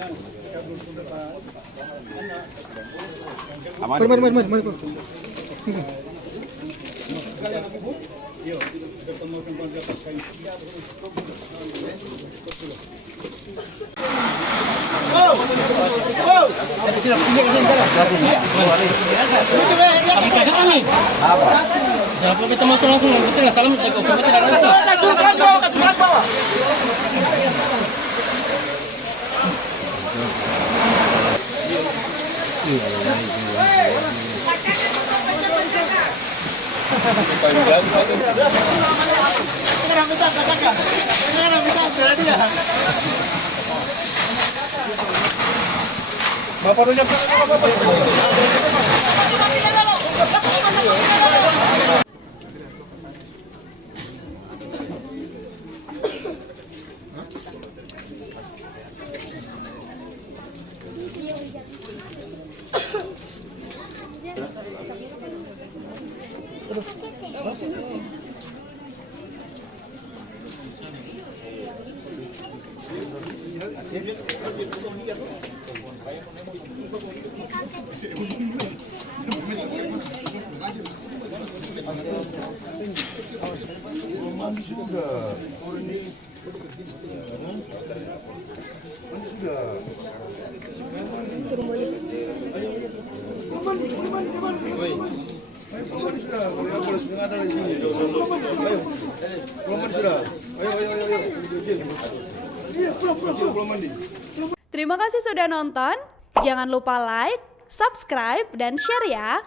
Mari. Jangan lupa kita masuk langsung, yang penting salam jago, kita tidak langsung. Bapak punya Bapak. Terima kasih sudah nonton. Jangan lupa like, subscribe, dan share ya.